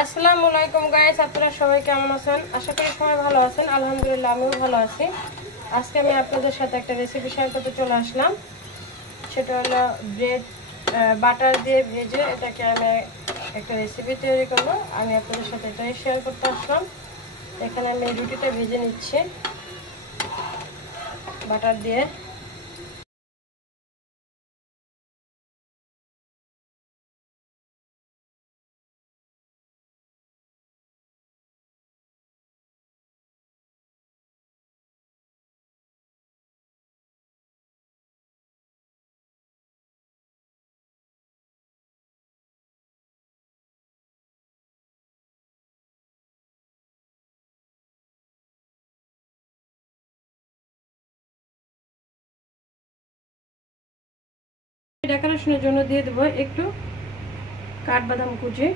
আসসালামু আলাইকুম গাইস, আপনারা সবাই কেমন আছেন? আশা করি সবাই ভালো আছেন। আলহামদুলিল্লাহ আমিও ভালো আছি। আজকে আমি আপনাদের সাথে একটা রেসিপি শেয়ার করতে চলে আসলাম। সেটা হলো ব্রেড বাটার দিয়ে ভেজে এটাকে আমি একটা রেসিপি তৈরি করবো। আমি আপনাদের সাথে এটাই শেয়ার করতে আসলাম। এখানে আমি রুটিটা ভেজে নিচ্ছি বাটার দিয়ে। ডেকোরেশনের জন্য দিয়ে দেবো একটু কাঠবাদাম কুচি,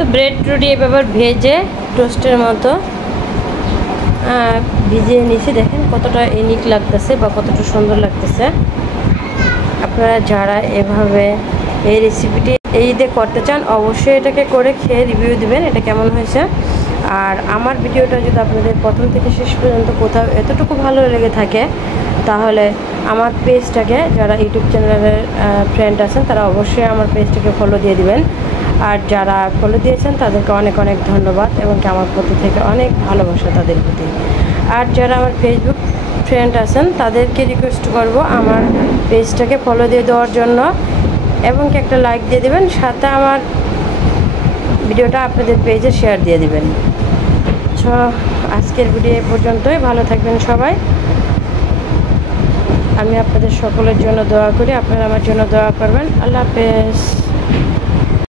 তো ব্রেড রুটি এবার ভেজে টোস্টের মতো ভিজিয়ে নিয়েছি। দেখেন কতটা ইউনিক লাগতেছে বা কতটা সুন্দর লাগতেছে। আপনারা যারা এভাবে এই রেসিপিটি এই দিয়ে করতে চান অবশ্যই এটাকে করে খেয়ে রিভিউ দিবেন এটা কেমন হয়েছে। আর আমার ভিডিওটা যদি আপনাদের প্রথম থেকে শেষ পর্যন্ত কোথাও এতটুকু ভালো লেগে থাকে তাহলে আমার পেজটাকে, যারা ইউটিউব চ্যানেলের ফ্রেন্ড আছেন তারা অবশ্যই আমার পেজটাকে ফলো দিয়ে দিবেন। আর যারা ফলো দিয়েছেন তাদেরকে অনেক অনেক ধন্যবাদ এবং আমার প্রতি থেকে অনেক ভালোবাসা তাদের প্রতি। আর যারা আমার ফেসবুক ফ্রেন্ড আছেন তাদেরকে রিকোয়েস্ট করব আমার পেজটাকে ফলো দিয়ে দেওয়ার জন্য এবং একটা লাইক দিয়ে দেবেন, সাথে আমার ভিডিওটা আপনাদের পেজে শেয়ার দিয়ে দিবেন। তো আজকের ভিডিও এই পর্যন্তই। ভালো থাকবেন সবাই। আমি আপনাদের সকলের জন্য দোয়া করি, আপনারা আমার জন্য দোয়া করবেন। আল্লাহ হাফেজ।